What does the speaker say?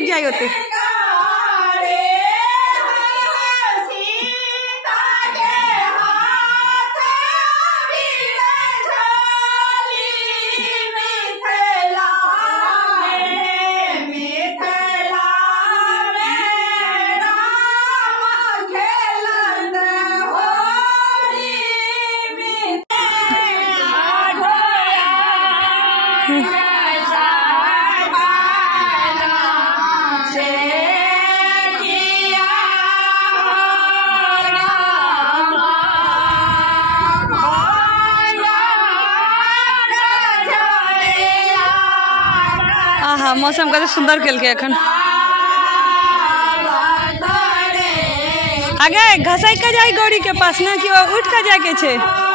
रुक जाए होते। हाँ मौसम कते सुंदर केल के अखन आगे घसाई के जाए गौरी के पास ना कि उठ के जाए के छे।